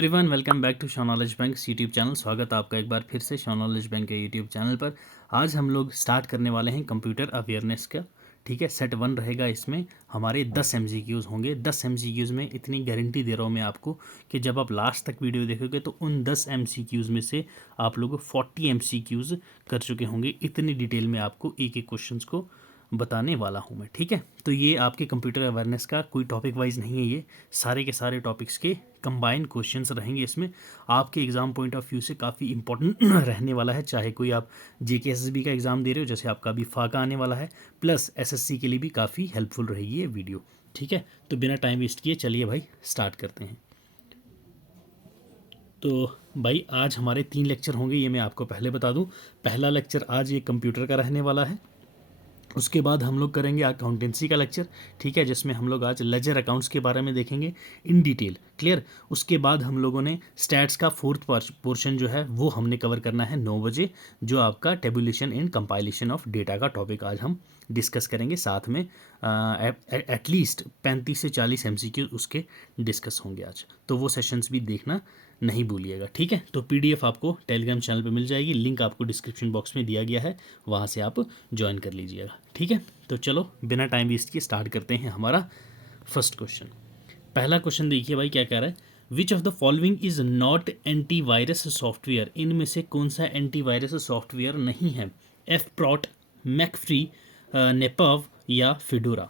Everyone welcome back to knowledge bank YouTube channel. स्वागत है आपका एक बार फिर से नॉलेज बैंक के यूट्यूब चैनल पर। आज हम लोग स्टार्ट करने वाले हैं कंप्यूटर अवेयरनेस का। ठीक है, सेट 1 रहेगा। इसमें हमारे 10 MCQs होंगे। 10 MCQs में इतनी गारंटी दे रहा हूँ मैं आपको कि जब आप लास्ट तक वीडियो देखोगे तो उन 10 MCQs में से आप लोग 40 MCQs कर चुके होंगे। इतनी डिटेल में आपको एक एक क्वेश्चन को बताने वाला हूँ मैं। ठीक है, तो ये आपके कंप्यूटर अवेयरनेस का कोई टॉपिक वाइज नहीं है, ये सारे के सारे टॉपिक्स के कंबाइन क्वेश्चंस रहेंगे। इसमें आपके एग्ज़ाम पॉइंट ऑफ व्यू से काफ़ी इंपॉर्टेंट रहने वाला है। चाहे कोई आप JK SSB का एग्ज़ाम दे रहे हो, जैसे आपका अभी फाका आने वाला है, प्लस SSC के लिए भी काफ़ी हेल्पफुल रहेगी ये वीडियो। ठीक है, तो बिना टाइम वेस्ट किए चलिए भाई स्टार्ट करते हैं। तो भाई आज हमारे 3 लेक्चर होंगे, ये मैं आपको पहले बता दूं। पहला लेक्चर आज ये कंप्यूटर का रहने वाला है। उसके बाद हम लोग करेंगे अकाउंटेंसी का लेक्चर। ठीक है, जिसमें हम लोग आज लेजर अकाउंट्स के बारे में देखेंगे इन डिटेल। क्लियर। उसके बाद हम लोगों ने स्टैट्स का फोर्थ पोर्शन जो है वो हमने कवर करना है 9 बजे, जो आपका tabulation and compilation of data का टॉपिक आज हम डिस्कस करेंगे। साथ में एटलीस्ट 35 से 40 MCQ उसके डिस्कस होंगे आज, तो वो सेशंस भी देखना नहीं भूलिएगा। ठीक है, तो PDF आपको टेलीग्राम चैनल पे मिल जाएगी, लिंक आपको डिस्क्रिप्शन बॉक्स में दिया गया है, वहाँ से आप ज्वाइन कर लीजिएगा। ठीक है, तो चलो बिना टाइम वेस्ट किए स्टार्ट करते हैं हमारा फर्स्ट क्वेश्चन। पहला क्वेश्चन देखिए भाई क्या कह रहा है। Which of the following is not antivirus software. इनमें से कौन सा एंटीवायरस सॉफ्टवेयर नहीं है। Fprot, मैकफ्री, नेपव या फिडोरा।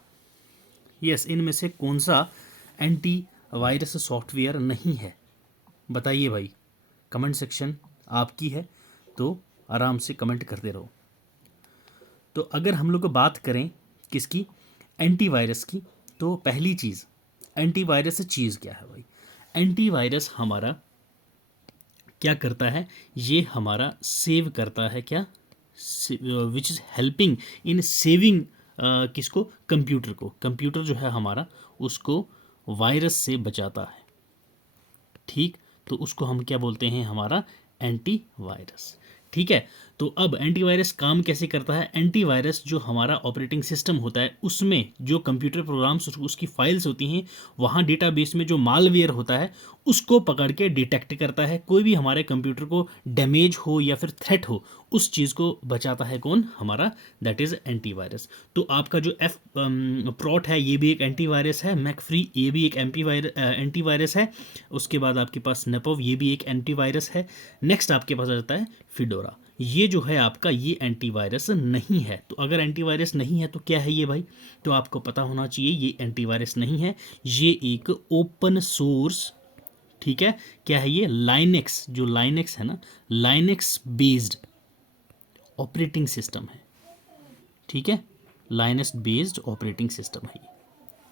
यस, इनमें से कौन सा एंटी वायरस सॉफ्टवेयर नहीं है, बताइए भाई। कमेंट सेक्शन आपकी है, तो आराम से कमेंट करते रहो। तो अगर हम लोग बात करें किसकी, एंटीवायरस की, तो पहली चीज़, एंटीवायरस चीज़ क्या है भाई। एंटीवायरस हमारा क्या करता है, ये हमारा सेव करता है क्या, which is helping in saving किसको, कंप्यूटर को। कंप्यूटर जो है हमारा उसको वायरस से बचाता है। ठीक, तो उसको हम क्या बोलते हैं, हमारा एंटीवायरस। ठीक है, तो अब एंटीवायरस काम कैसे करता है। एंटीवायरस जो हमारा ऑपरेटिंग सिस्टम होता है उसमें जो कंप्यूटर प्रोग्राम्स उसकी फाइल्स होती हैं, वहाँ डेटाबेस में जो मालवेयर होता है उसको पकड़ के डिटेक्ट करता है। कोई भी हमारे कंप्यूटर को डैमेज हो या फिर थ्रेट हो, उस चीज़ को बचाता है कौन, हमारा, दैट इज़ एंटीवायरस। तो आपका जो Prot है ये भी एक एंटीवायरस है। मैकफ्री ये भी एक एंटीवायरस है। उसके बाद आपके पास नेपव ये भी एक एंटीवायरस है। नेक्स्ट आपके पास आ जाता है फिडोरा, ये जो है आपका ये एंटीवायरस नहीं है। तो अगर एंटीवायरस नहीं है तो क्या है ये भाई, तो आपको पता होना चाहिए ये एंटीवायरस नहीं है, ये एक ओपन सोर्स, ठीक है, क्या है ये, लाइनेक्स, जो लाइनेक्स है ना, लाइनेक्स बेस्ड ऑपरेटिंग सिस्टम है। ठीक है, लाइनेक्स बेस्ड ऑपरेटिंग सिस्टम है ये।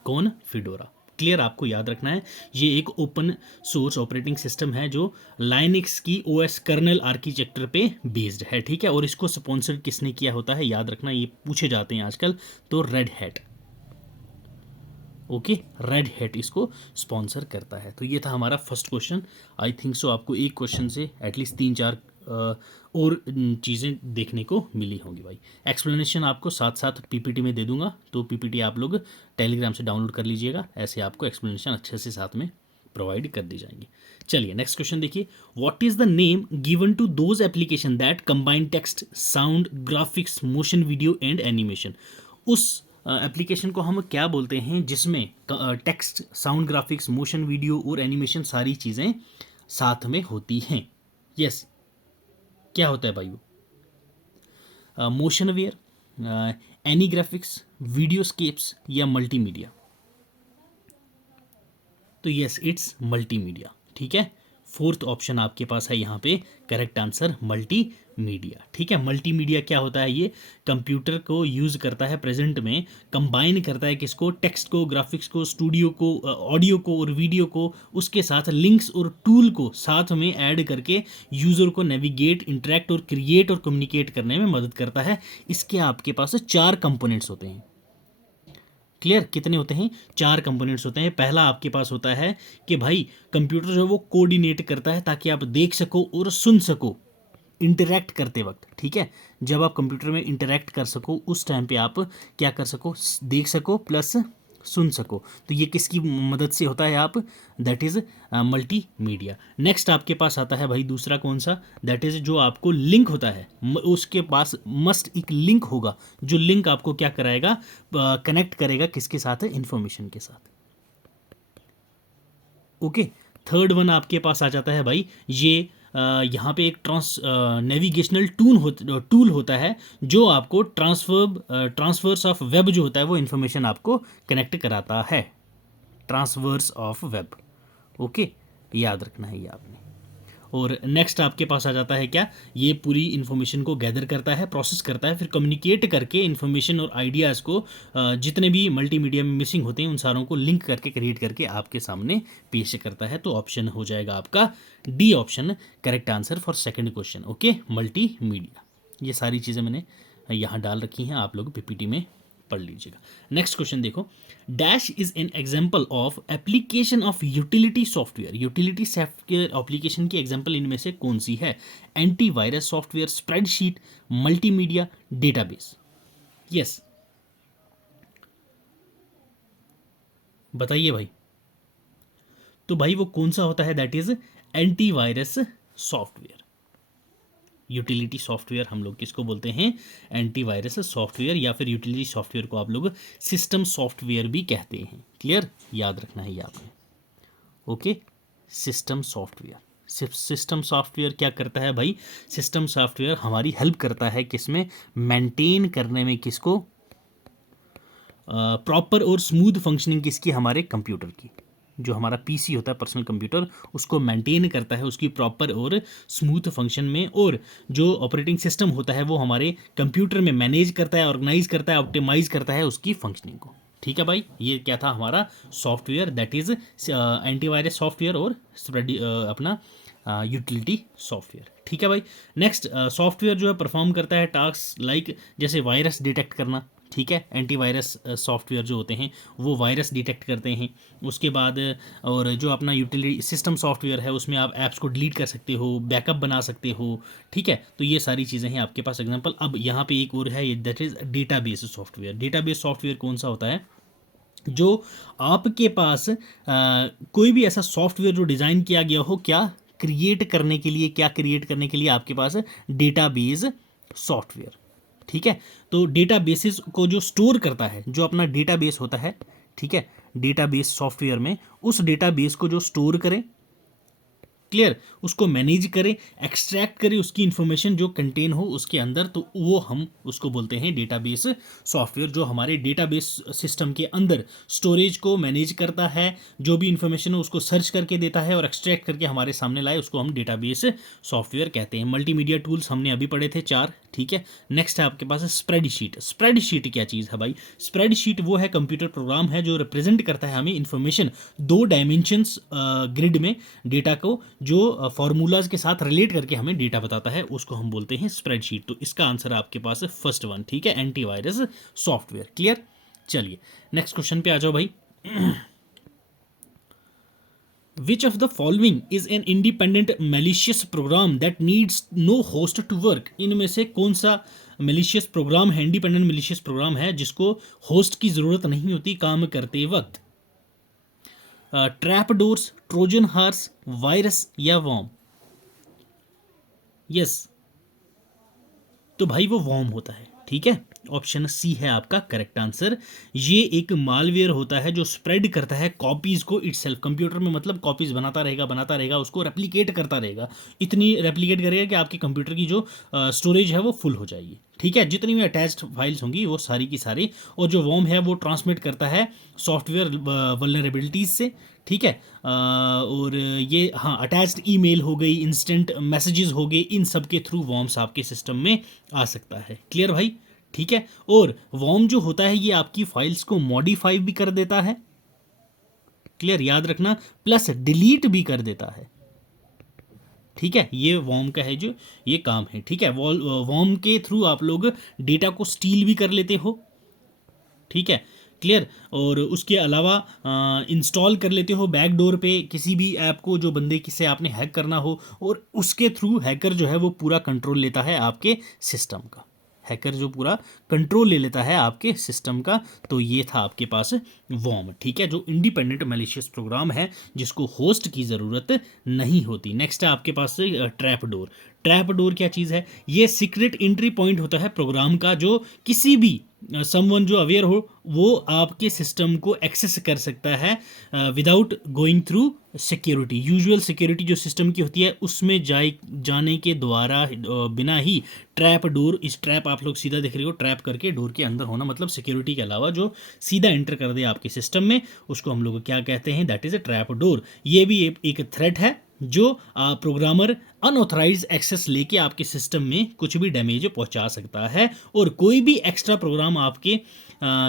कौन, फिडोरा। क्लियर, आपको याद रखना है ये एक ओपन सोर्स ऑपरेटिंग सिस्टम है जो लाइनेक्स की OS कर्नल आर्किटेक्चर पे बेस्ड है। ठीक है, और इसको स्पॉन्सर किसने किया होता है, याद रखना, ये पूछे जाते हैं आजकल, तो red hat. Okay, red hat इसको स्पॉन्सर करता है। तो ये था हमारा first question. I think so आपको एक क्वेश्चन से एटलीस्ट 3-4 और चीज़ें देखने को मिली होंगी भाई। एक्सप्लेनेशन आपको साथ साथ PPT में दे दूंगा, तो PPT आप लोग टेलीग्राम से डाउनलोड कर लीजिएगा, ऐसे आपको एक्सप्लेनेशन अच्छे से साथ में प्रोवाइड कर दी जाएंगी। चलिए नेक्स्ट क्वेश्चन देखिए। What is the name given to those application that combine text, sound, graphics, motion video and animation. उस एप्लीकेशन को हम क्या बोलते हैं जिसमें text, sound, graphics, motion video और एनिमेशन सारी चीज़ें साथ में होती हैं। यस, क्या होता है भाई वो, मोशन वेयर, एनी ग्राफिक्स, वीडियोस्केप्स या मल्टीमीडिया। तो यस, इट्स मल्टीमीडिया। ठीक है, फोर्थ ऑप्शन आपके पास है यहाँ पे करेक्ट आंसर, मल्टीमीडिया। ठीक है, मल्टीमीडिया क्या होता है, ये कंप्यूटर को यूज़ करता है प्रेजेंट में, कंबाइन करता है किसको, टेक्स्ट को, ग्राफिक्स को, स्टूडियो को, ऑडियो को और वीडियो को, उसके साथ लिंक्स और टूल को साथ में ऐड करके यूज़र को नेविगेट, इंटरेक्ट और क्रिएट और कम्युनिकेट करने में मदद करता है। इसके आपके पास 4 कंपोनेंट्स होते हैं। क्लियर, कितने होते हैं, 4 कंपोनेंट्स होते हैं। पहला आपके पास होता है कि भाई कंप्यूटर जो है वो कोऑर्डिनेट करता है ताकि आप देख सको और सुन सको इंटरैक्ट करते वक्त। ठीक है, जब आप कंप्यूटर में इंटरैक्ट कर सको उस टाइम पे आप क्या कर सको, देख सको प्लस सुन सको। तो ये किसकी मदद से होता है आप, दैट इज़ मल्टीमीडिया। नेक्स्ट आपके पास आता है भाई दूसरा कौन सा, दैट इज़ जो आपको लिंक होता है, उसके पास मस्ट एक लिंक होगा, जो लिंक आपको क्या कराएगा, कनेक्ट करेगा किसके साथ, इन्फॉर्मेशन के साथ। ओके, थर्ड वन आपके पास आ जाता है भाई ये यहाँ पे एक नेविगेशनल टूल होता है जो आपको ट्रांसवर्स ऑफ वेब जो होता है वो इन्फॉर्मेशन आपको कनेक्ट कराता है, ट्रांसवर्स ऑफ वेब। ओके, याद रखना है ये आपने। और नेक्स्ट आपके पास आ जाता है क्या, ये पूरी इन्फॉर्मेशन को गैदर करता है, प्रोसेस करता है, फिर कम्युनिकेट करके इन्फॉर्मेशन और आइडियाज़ को जितने भी मल्टीमीडिया में मिसिंग होते हैं उन सारों को लिंक करके क्रिएट करके आपके सामने पेश करता है। तो ऑप्शन हो जाएगा आपका D option correct answer for second question. Okay, multimedia, ये सारी चीज़ें मैंने यहाँ डाल रखी हैं, आप लोग पीपीटी में पढ़ लीजिएगा। नेक्स्ट क्वेश्चन देखो, dash is an example of application of utility software. Utility software application की एग्जाम्पल इनमें से कौन सी है, antivirus software, spreadsheet, multimedia, database. Yes, बताइए भाई। तो भाई वो कौन सा होता है, that is antivirus software. Utility software हम लोग किसको बोलते हैं, एंटीवायरस सॉफ्टवेयर, या फिर यूटिलिटी सॉफ्टवेयर को आप लोग सिस्टम सॉफ्टवेयर भी कहते हैं। क्लियर, याद रखना है ये आपने। Okay, system software. System software क्या करता है भाई, सिस्टम सॉफ्टवेयर हमारी हेल्प करता है किसमें, मेंटेन करने में, किसको, प्रॉपर और स्मूथ फंक्शनिंग किसकी, हमारे कंप्यूटर की। जो हमारा पीसी होता है पर्सनल कंप्यूटर, उसको मेंटेन करता है उसकी प्रॉपर और स्मूथ फंक्शन में, और जो ऑपरेटिंग सिस्टम होता है वो हमारे कंप्यूटर में मैनेज करता है, ऑर्गेनाइज करता है, ऑप्टिमाइज करता है उसकी फंक्शनिंग को। ठीक है भाई, ये क्या था हमारा software, that is antivirus software और अपना यूटिलिटी सॉफ्टवेयर। ठीक है भाई। नेक्स्ट, सॉफ्टवेयर जो है परफॉर्म करता है टास्क लाइक जैसे वायरस डिटेक्ट करना। ठीक है, एंटीवायरस सॉफ्टवेयर जो होते हैं वो वायरस डिटेक्ट करते हैं। उसके बाद और जो अपना यूटिलिटी सिस्टम सॉफ्टवेयर है उसमें आप ऐप्स को डिलीट कर सकते हो, बैकअप बना सकते हो। ठीक है, तो ये सारी चीज़ें हैं आपके पास एग्जांपल। अब यहाँ पे एक और है, that is database software. Database software कौन सा होता है, जो आपके पास कोई भी ऐसा सॉफ्टवेयर जो डिज़ाइन किया गया हो, क्या क्रिएट करने के लिए, क्या क्रिएट करने के लिए आपके पास डेटाबेस सॉफ्टवेयर। ठीक है, तो डेटाबेसेस को जो स्टोर करता है, जो अपना डेटाबेस होता है, ठीक है, डेटाबेस सॉफ्टवेयर में उस डेटाबेस को जो स्टोर करें, क्लियर, उसको मैनेज करे, एक्सट्रैक्ट करे उसकी इंफॉर्मेशन जो कंटेन हो उसके अंदर, तो वो हम उसको बोलते हैं डेटाबेस सॉफ्टवेयर, जो हमारे डेटाबेस सिस्टम के अंदर स्टोरेज को मैनेज करता है, जो भी इंफॉर्मेशन हो उसको सर्च करके देता है और एक्सट्रैक्ट करके हमारे सामने लाए, उसको हम डेटाबेस सॉफ्टवेयर कहते हैं। मल्टीमीडिया टूल्स हमने अभी पढ़े थे 4। ठीक है, नेक्स्ट है आपके पास स्प्रेडशीट। स्प्रेडशीट क्या चीज़ है भाई, स्प्रेडशीट वो है कंप्यूटर प्रोग्राम है जो रिप्रेजेंट करता है हमें इंफॉर्मेशन 2 डायमेंशंस ग्रिड में, डेटा को जो फॉर्मूलाज के साथ रिलेट करके हमें डेटा बताता है, उसको हम बोलते हैं स्प्रेडशीट। तो इसका आंसर आपके पास है फर्स्ट वन। ठीक है, एंटीवायरस सॉफ्टवेयर। क्लियर, चलिए नेक्स्ट क्वेश्चन पे आ जाओ भाई। Which of the following is an independent malicious program that needs no host to work? इनमें से कौन सा malicious प्रोग्राम है, इंडिपेंडेंट malicious प्रोग्राम है जिसको होस्ट की ज़रूरत नहीं होती काम करते वक्त? Trap doors, Trojan horse, virus या वॉर्म? यस, तो भाई वो वॉर्म होता है। ठीक है, ऑप्शन सी है आपका करेक्ट आंसर। ये एक मालवेयर होता है जो स्प्रेड करता है कॉपीज को इटसेल्फ, कंप्यूटर में मतलब कॉपीज बनाता रहेगा, उसको रेप्लिकेट करता रहेगा, इतनी रेप्लिकेट करेगा कि आपके कंप्यूटर की जो स्टोरेज है वो फुल हो जाएगी। ठीक है, जितनी भी अटैच्ड फाइल्स होंगी वो सारी की सारी, और जो वॉर्म है वो ट्रांसमिट करता है सॉफ्टवेयर वल्नरेबिलिटीज से। ठीक है, और ये हाँ अटैच्ड ईमेल हो गई, इंस्टेंट मैसेजेस हो गए, इन सब के थ्रू वॉर्म्स आपके सिस्टम में आ सकता है। क्लियर भाई? ठीक है, और वॉर्म जो होता है ये आपकी फाइल्स को मॉडिफाई भी कर देता है, क्लियर, याद रखना, प्लस डिलीट भी कर देता है। ठीक है, ये वॉर्म का है जो ये काम है। ठीक है, वॉर्म के थ्रू आप लोग डेटा को स्टील भी कर लेते हो। ठीक है, क्लियर, और उसके अलावा इंस्टॉल कर लेते हो बैकडोर पे किसी भी ऐप को जो बंदे से आपने हैक करना हो, और उसके थ्रू हैकर जो है वो पूरा कंट्रोल लेता है आपके सिस्टम का। हैकर जो पूरा कंट्रोल ले लेता है आपके सिस्टम का। तो ये था आपके पास वॉर्म, ठीक है, जो इंडिपेंडेंट मैलिशियस प्रोग्राम है जिसको होस्ट की ज़रूरत नहीं होती। नेक्स्ट है आपके पास ट्रैप डोर। ट्रैप डोर क्या चीज़ है? ये सीक्रेट एंट्री पॉइंट होता है प्रोग्राम का, जो किसी भी समवन जो अवेयर हो वो आपके सिस्टम को एक्सेस कर सकता है without going through security. Usual security जो सिस्टम की होती है उसमें जाने के द्वारा बिना ही ट्रैप डोर, इस ट्रैप आप लोग सीधा देख रहे हो, ट्रैप करके डोर के अंदर होना, मतलब सिक्योरिटी के अलावा जो सीधा एंटर कर दे आपके सिस्टम में उसको हम लोग क्या कहते हैं? That is a trap door. ये भी एक थ्रेट है जो प्रोग्रामर अनऑथराइज एक्सेस लेके आपके सिस्टम में कुछ भी डैमेज पहुंचा सकता है और कोई भी एक्स्ट्रा प्रोग्राम आपके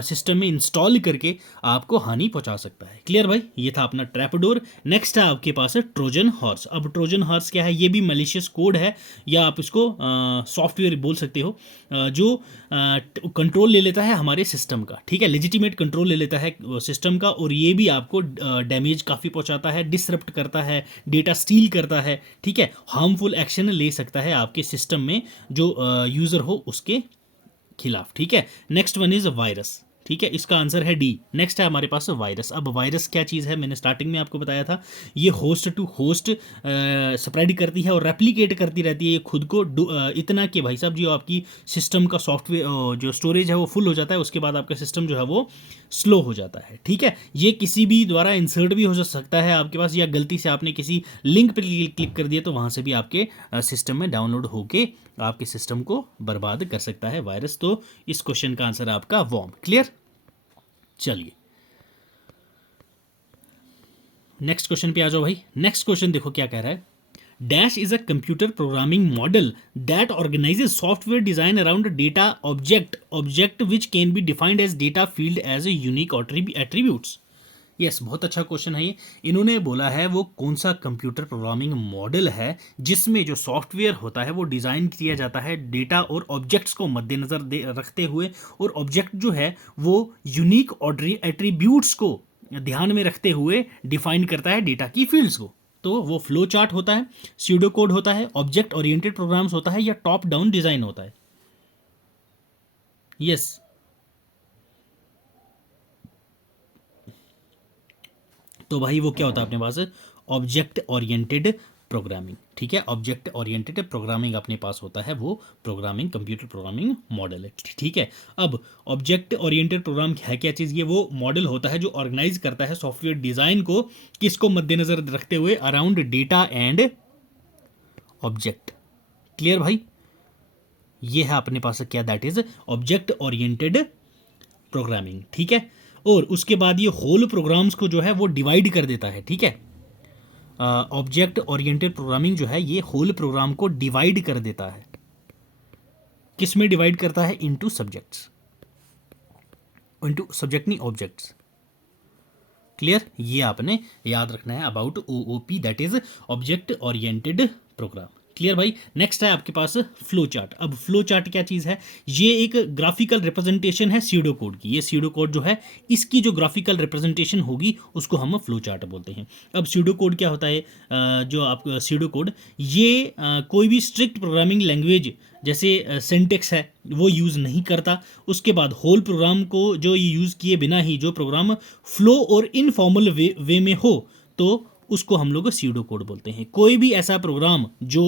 सिस्टम में इंस्टॉल करके आपको हानि पहुंचा सकता है। क्लियर भाई? ये था अपना ट्रैप डोर। नेक्स्ट है आपके पास है ट्रोजन हॉर्स। अब ट्रोजन हॉर्स क्या है? ये भी मलिशियस कोड है या आप इसको सॉफ्टवेयर बोल सकते हो, जो कंट्रोल ले लेता है हमारे सिस्टम का, ठीक है, लेजिटिमेट कंट्रोल ले लेता है सिस्टम का, और ये भी आपको डैमेज काफ़ी पहुंचाता है, डिसरप्ट करता है, डेटा स्टील करता है, ठीक है, हार्मफुल एक्शन ले सकता है आपके सिस्टम में जो यूज़र हो उसके खिलाफ, ठीक है। नेक्स्ट वन इज वायरस, ठीक है, इसका आंसर है डी। नेक्स्ट है हमारे पास वायरस। अब वायरस क्या चीज़ है? मैंने स्टार्टिंग में आपको बताया था, ये होस्ट टू होस्ट स्प्रेड करती है और रेप्लिकेट करती रहती है ये खुद को इतना कि भाई साहब जो आपकी सिस्टम का सॉफ्टवेयर जो स्टोरेज है वो फुल हो जाता है, उसके बाद आपका सिस्टम जो है वो स्लो हो जाता है, ठीक है। ये किसी भी द्वारा इंसर्ट भी हो सकता है आपके पास, या गलती से आपने किसी लिंक पर क्लिक कर दिया तो वहाँ से भी आपके सिस्टम में डाउनलोड होके आपके सिस्टम को बर्बाद कर सकता है वायरस। तो इस क्वेश्चन का आंसर है आपका वॉर्म। क्लियर? चलिए नेक्स्ट क्वेश्चन पे आ जाओ भाई। नेक्स्ट क्वेश्चन देखो क्या कह रहा है। Dash is a computer programming model that organizes software design around data object which can be defined as data field as a unique attributes. Yes, बहुत अच्छा क्वेश्चन है ये। इन्होंने बोला है वो कौन सा कंप्यूटर प्रोग्रामिंग मॉडल है जिसमें जो सॉफ्टवेयर होता है वो डिज़ाइन किया जाता है डेटा और ऑब्जेक्ट्स को मद्देनज़र रखते हुए, और ऑब्जेक्ट जो है वो यूनिक एट्रीब्यूट्स को ध्यान में रखते हुए डिफाइन करता है डेटा की फील्ड्स को। तो वो फ्लो चार्ट होता है, स्यूडो कोड होता है, ऑब्जेक्ट ओरिएंटेड प्रोग्राम्स होता है, या टॉप डाउन डिज़ाइन होता है। यस, तो भाई वो क्या होता है अपने पास? ऑब्जेक्ट ओरिएंटेड प्रोग्रामिंग, ठीक है, ऑब्जेक्ट ओरिएंटेड प्रोग्रामिंग अपने पास होता है, वो प्रोग्रामिंग कंप्यूटर प्रोग्रामिंग मॉडल है, ठीक है। अब ऑब्जेक्ट ओरिएंटेड प्रोग्राम है क्या चीज़? ये वो मॉडल होता है जो ऑर्गेनाइज करता है सॉफ्टवेयर डिज़ाइन को किसको मद्देनजर रखते हुए? Around data and object. Clear भाई? ये है अपने पास क्या? That is object oriented programming, ठीक है। और उसके बाद ये होल प्रोग्राम्स को जो है वो डिवाइड कर देता है, ठीक है। ऑब्जेक्ट ओरिएंटेड प्रोग्रामिंग जो है ये होल प्रोग्राम को डिवाइड कर देता है। किस में डिवाइड करता है? इनटू सब्जेक्ट्स, इनटू सब्जेक्ट नहीं ऑब्जेक्ट्स। क्लियर? ये आपने याद रखना है about OOP, that is object oriented program. Clear भाई? नेक्स्ट है आपके पास फ्लो चार्ट। अब फ्लो चार्ट क्या चीज़ है? ये एक ग्राफिकल रिप्रेजेंटेशन है सीडो कोड की। ये सीडो कोड जो है इसकी जो ग्राफिकल रिप्रेजेंटेशन होगी उसको हम फ्लो चार्ट बोलते हैं। अब सीडो कोड क्या होता है? जो आप सीडो कोड, ये कोई भी स्ट्रिक्ट प्रोग्रामिंग लैंग्वेज जैसे सिंटेक्स है वो यूज़ नहीं करता। उसके बाद होल प्रोग्राम को जो ये यूज़ किए बिना ही जो प्रोग्राम फ्लो और इनफॉर्मल वे में हो तो उसको हम लोग सीडो कोड बोलते हैं। कोई भी ऐसा प्रोग्राम जो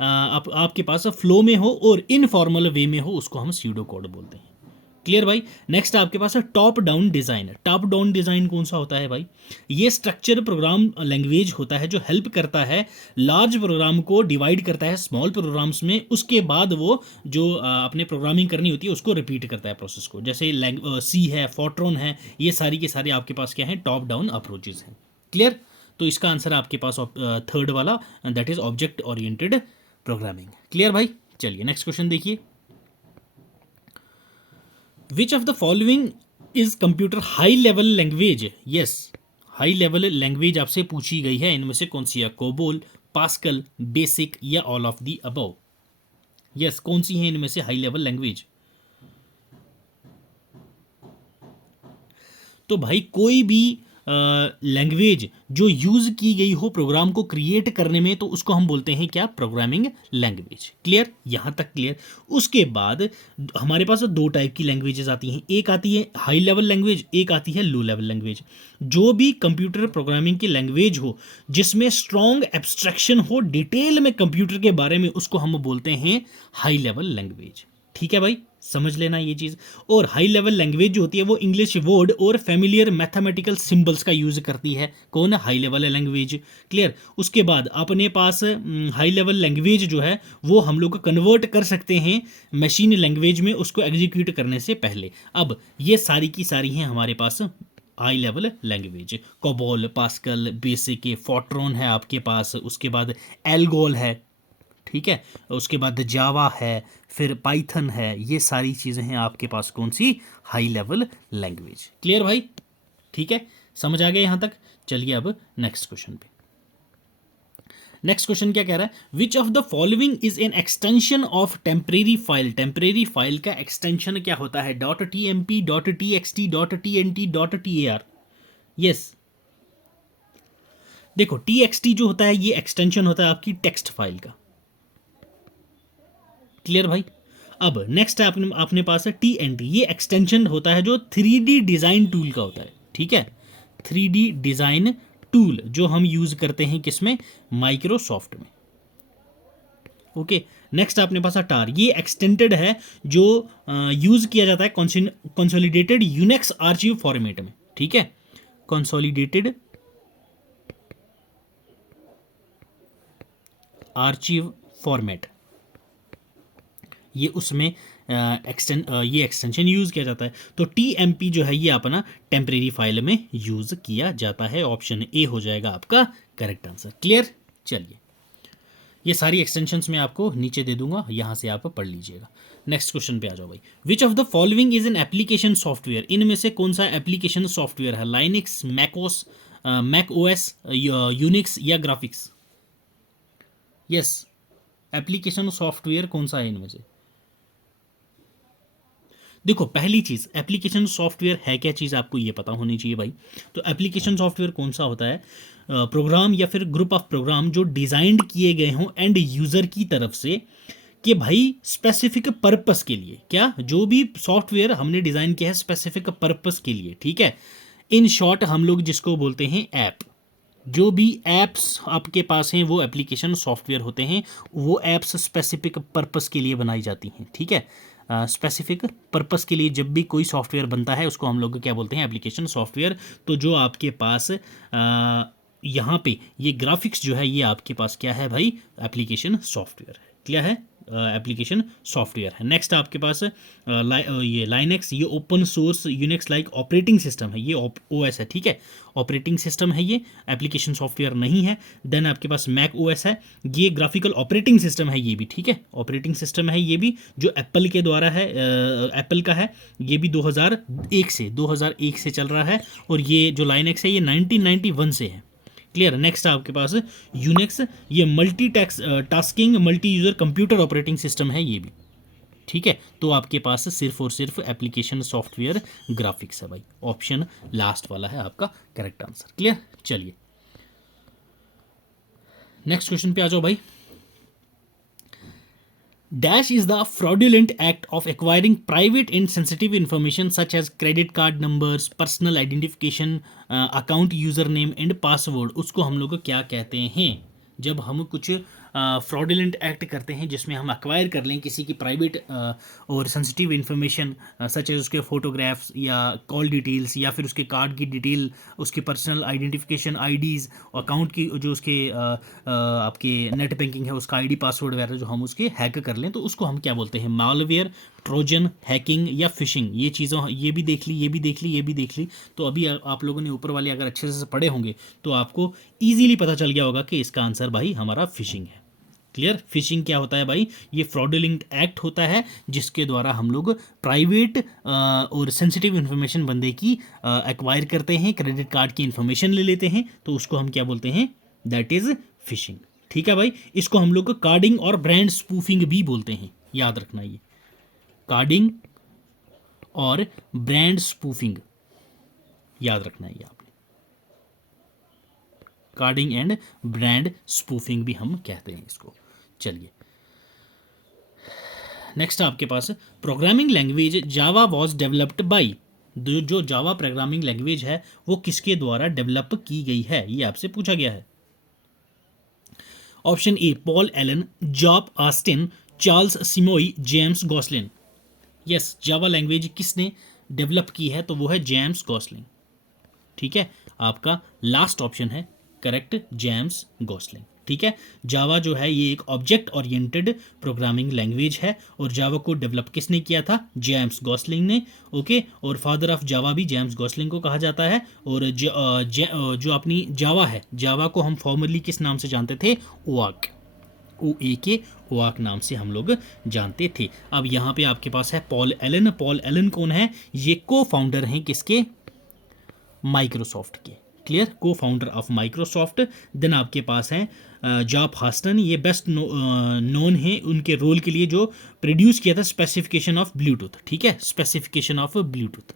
आपके पास फ्लो में हो और इनफॉर्मल वे में हो उसको हम सीडो कोड बोलते हैं। क्लियर भाई? नेक्स्ट आपके पास है top down design. Top down design कौन सा होता है भाई? ये स्ट्रक्चर प्रोग्राम लैंग्वेज होता है जो हेल्प करता है लार्ज प्रोग्राम को डिवाइड करता है स्मॉल प्रोग्राम्स में, उसके बाद वो जो अपने प्रोग्रामिंग करनी होती है उसको रिपीट करता है प्रोसेस को। जैसे सी है, फोर्ट्रॉन है, ये सारी के सारे आपके पास क्या है? टॉप डाउन अप्रोचेज हैं। क्लियर? तो इसका आंसर आपके पास थर्ड वाला, that is object oriented programming. Clear भाई? चलिए नेक्स्ट क्वेश्चन देखिए। विच of the following is computer high level language? Yes, high level language आपसे पूछी गई है, इनमें से कौन सी है? कोबोल, पास्कल, बेसिक, या all of the above? Yes, कौन सी है इनमें से हाई लेवल लैंग्वेज? तो भाई कोई भी लैंग्वेज जो यूज़ की गई हो प्रोग्राम को क्रिएट करने में, तो उसको हम बोलते हैं क्या, प्रोग्रामिंग लैंग्वेज। क्लियर, यहाँ तक क्लियर। उसके बाद हमारे पास दो टाइप की लैंग्वेजेस आती हैं, एक आती है हाई लेवल लैंग्वेज, एक आती है लो लेवल लैंग्वेज। जो भी कंप्यूटर प्रोग्रामिंग की लैंग्वेज हो जिसमें स्ट्रॉन्ग एब्स्ट्रैक्शन हो डिटेल में कंप्यूटर के बारे में, उसको हम बोलते हैं हाई लेवल लैंग्वेज। ठीक है भाई, समझ लेना ये चीज़। और हाई लेवल लैंग्वेज जो होती है वो इंग्लिश वर्ड और फैमिलियर मैथमेटिकल सिंबल्स का यूज़ करती है। कौन, हाई लेवल लैंग्वेज। क्लियर। उसके बाद अपने पास हाई लेवल लैंग्वेज जो है वो हम लोग कन्वर्ट कर सकते हैं मशीन लैंग्वेज में, उसको एग्जीक्यूट करने से पहले। अब ये सारी की सारी हैं हमारे पास high level language. COBOL, Pascal, BASIC, Fortran है आपके पास, उसके बाद एल्गोल है, ठीक है, उसके बाद जावा है, फिर पाइथन है। ये सारी चीज़ें हैं आपके पास कौन सी, हाई लेवल लैंग्वेज। क्लियर भाई, ठीक है, समझ आ गया यहाँ तक। चलिए अब नेक्स्ट क्वेश्चन पे। नेक्स्ट क्वेश्चन क्या कह रहा है, which of the following is an extension of temporary file. Temporary file का एक्सटेंशन क्या होता है, dot T M P, dot T X T, dot T N T, dot T A R. Yes, देखो T X T जो होता है ये extension होता है आपकी टेक्स्ट फाइल का। क्लियर भाई। अब नेक्स्ट है अपने पास है टी एन टी, ये एक्सटेंशन होता है जो 3D डिज़ाइन टूल का होता है। ठीक है, 3D डिज़ाइन टूल जो हम यूज़ करते हैं किसमें, माइक्रोसॉफ्ट में। ओके, नेक्स्ट अपने पास है टार, ये एक्सटेंडेड है जो यूज़ किया जाता है कंसोलिडेटेड यूनिक्स आर्चिव फॉर्मेट में। ठीक है, कंसोलिडेटेड आर्चिव फॉर्मेट, ये उसमें ये एक्सटेंशन यूज़ किया जाता है। तो TMP जो है ये अपना टेम्परेरी फाइल में यूज़ किया जाता है। ऑप्शन ए हो जाएगा आपका करेक्ट आंसर। क्लियर। चलिए, ये सारी एक्सटेंशंस मैं आपको नीचे दे दूंगा, यहाँ से आप पढ़ लीजिएगा। नेक्स्ट क्वेश्चन पे आ जाओ भाई। विच of the following is an application software, इनमें से कौन सा एप्लीकेशन सॉफ्टवेयर है, Linux, macOS, Mac OS, Unix या ग्राफिक्स। यस, एप्लीकेशन सॉफ्टवेयर कौन सा है इनमें से। देखो पहली चीज़, एप्लीकेशन सॉफ्टवेयर है क्या चीज़ आपको ये पता होनी चाहिए भाई। तो एप्लीकेशन सॉफ्टवेयर कौन सा होता है, प्रोग्राम या फिर ग्रुप ऑफ प्रोग्राम जो डिज़ाइंड किए गए हों एंड यूज़र की तरफ से कि भाई स्पेसिफिक पर्पस के लिए, क्या जो भी सॉफ्टवेयर हमने डिज़ाइन किया है स्पेसिफिक पर्पस के लिए। ठीक है, इन शॉर्ट हम लोग जिसको बोलते हैं ऐप। जो भी ऐप्स आपके पास हैं वो एप्लीकेशन सॉफ्टवेयर होते हैं, वो ऐप्स स्पेसिफिक पर्पस के लिए बनाई जाती हैं। ठीक है, स्पेसिफिक पर्पस के लिए जब भी कोई सॉफ्टवेयर बनता है उसको हम लोग क्या बोलते हैं, एप्लीकेशन सॉफ्टवेयर। तो जो आपके पास यहाँ पे ये ग्राफिक्स जो है ये आपके पास क्या है भाई, एप्लीकेशन सॉफ्टवेयर है। क्या है, एप्लीकेशन सॉफ्टवेयर है। नेक्स्ट आपके पास ये लाइनेक्स, ये open source Unix like operating system है, ये ओएस है। ठीक है, ऑपरेटिंग सिस्टम है, ये एप्लीकेशन सॉफ्टवेयर नहीं है। देन आपके पास मैक ओएस है, ये ग्राफिकल ऑपरेटिंग सिस्टम है, ये भी ठीक है, ऑपरेटिंग सिस्टम है ये भी, जो एप्पल के द्वारा है, एप्पल का है। ये भी 2001 से चल रहा है। और ये जो लाइनेक्स है ये 1991 से है। क्लियर। नेक्स्ट आपके पास यूनिक्स, ये multi tasking multi user computer operating system है ये भी। ठीक है, तो आपके पास सिर्फ और सिर्फ एप्लीकेशन सॉफ्टवेयर ग्राफिक्स है भाई। ऑप्शन लास्ट वाला है आपका करेक्ट आंसर। क्लियर। चलिए नेक्स्ट क्वेश्चन पे आ जाओ भाई। Dash is the fraudulent act of acquiring private and sensitive information such as credit card numbers, personal identification, account username and password। उसको हम लोग क्या कहते हैं, जब हम कुछ फ्रॉडुलेंट एक्ट करते हैं जिसमें हम अक्वायर कर लें किसी की प्राइवेट और सेंसिटिव इन्फॉर्मेशन सच एज उसके फोटोग्राफ्स या कॉल डिटेल्स या फिर उसके कार्ड की डिटेल, उसकी पर्सनल आइडेंटिफिकेशन आईडीज़, अकाउंट की जो उसके आपके नेट बैंकिंग है उसका आईडी पासवर्ड वगैरह जो हम उसके हैक कर लें, तो उसको हम क्या बोलते हैं, मालवेयर, ट्रोजन, हैकिंग या फिशिंग। ये चीज़ों ये भी देख ली, ये भी देख ली, ये भी देख ली। तो अभी आप लोगों ने ऊपर वाले अगर अच्छे से पढ़े होंगे तो आपको ईजिली पता चल गया होगा कि इसका आंसर भाई हमारा फिशिंग है। क्लियर। फिशिंग क्या होता है भाई, ये फ्रॉडुलेंट एक्ट होता है जिसके द्वारा हम लोग प्राइवेट और सेंसिटिव इन्फॉर्मेशन बंदे की एक्वायर करते हैं, क्रेडिट कार्ड की इन्फॉर्मेशन ले लेते हैं, तो उसको हम क्या बोलते हैं, दैट इज फिशिंग। ठीक है भाई, इसको हम लोग कार्डिंग और ब्रांड स्पूफिंग भी बोलते हैं, याद रखना ये कार्डिंग और ब्रांड स्पूफिंग, याद रखना है ये आपने। कार्डिंग एंड ब्रांड स्पूफिंग भी हम कहते हैं इसको। चलिए नेक्स्ट आपके पास programming language Java was developed by, जो जावा प्रोग्रामिंग लैंग्वेज है वो किसके द्वारा डेवलप की गई है, ये आपसे पूछा गया है। Option A Paul Allen, Job Austin, Charles Simonyi, James Gosling. Yes, Java language किसने डेवलप की है, तो वो है जेम्स गॉसलिन। ठीक है, आपका लास्ट ऑप्शन है करेक्ट, जेम्स गॉसलिन। ठीक है, जावा जो है ये एक ऑब्जेक्ट ओरिएंटेड प्रोग्रामिंग लैंग्वेज है और जावा को डेवलप किसने किया था, जेम्स गॉसलिंग ने। ओके, और फादर ऑफ जावा भी जेम्स गॉसलिंग को कहा जाता है। और जो अपनी जावा है, जावा को हम फॉर्मली किस नाम से जानते थे, ओआक, ओ ए के ओआक नाम से हम लोग जानते थे। अब यहाँ पे आपके पास है पॉल एलन। पॉल एलन कौन है, ये को फाउंडर हैं किसके, माइक्रोसॉफ्ट के। क्लियर, को फाउंडर ऑफ माइक्रोसॉफ्ट। देन आपके पास है जॉब हॉस्टन, ये बेस्ट नोन है उनके रोल के लिए जो प्रोड्यूस किया था स्पेसिफिकेशन ऑफ ब्लूटूथ। ठीक है, स्पेसिफिकेशन ऑफ ब्लूटूथ।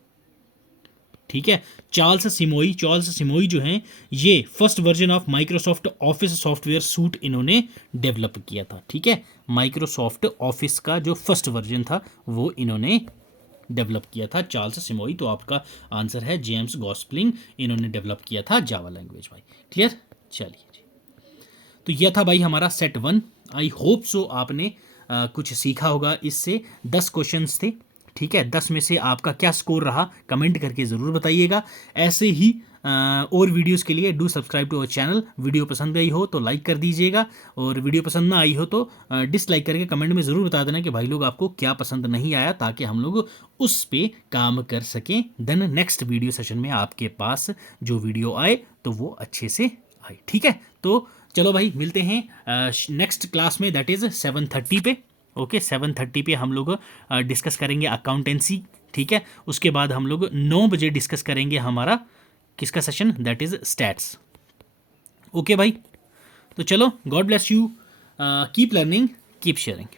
ठीक है, चार्ल्स सिमोई, चार्ल्स सिमोई जो हैं ये first version of Microsoft office software suit इन्होंने डेवलप किया था। ठीक है, माइक्रोसॉफ्ट ऑफिस का जो फर्स्ट वर्जन था वो इन्होंने डेवलप किया था, चार्ल्स सिमोई। तो आपका आंसर है जेम्स गॉसलिंग, इन्होंने डेवलप किया था जावा लैंग्वेज भाई। क्लियर, चलिए जी, तो यह था भाई हमारा सेट 1। आई होप सो आपने कुछ सीखा होगा इससे। 10 क्वेश्चंस थे। ठीक है, 10 में से आपका क्या स्कोर रहा कमेंट करके ज़रूर बताइएगा। ऐसे ही और वीडियोस के लिए do subscribe to our channel. Video पसंद आई हो तो लाइक कर दीजिएगा, और वीडियो पसंद ना आई हो तो डिसलाइक करके कमेंट में ज़रूर बता देना कि भाई लोग आपको क्या पसंद नहीं आया, ताकि हम लोग उस पे काम कर सकें। देन नेक्स्ट वीडियो सेशन में आपके पास जो वीडियो आए तो वो अच्छे से आए। ठीक है, तो चलो भाई मिलते हैं नेक्स्ट क्लास में, दैट इज़ 7:30 पे। ओके, 7:30 पे हम लोग डिस्कस करेंगे अकाउंटेंसी। ठीक है, उसके बाद हम लोग 9 बजे डिस्कस करेंगे हमारा किसका session, that is stats. Okay भाई, तो चलो, God bless you, keep learning, keep sharing.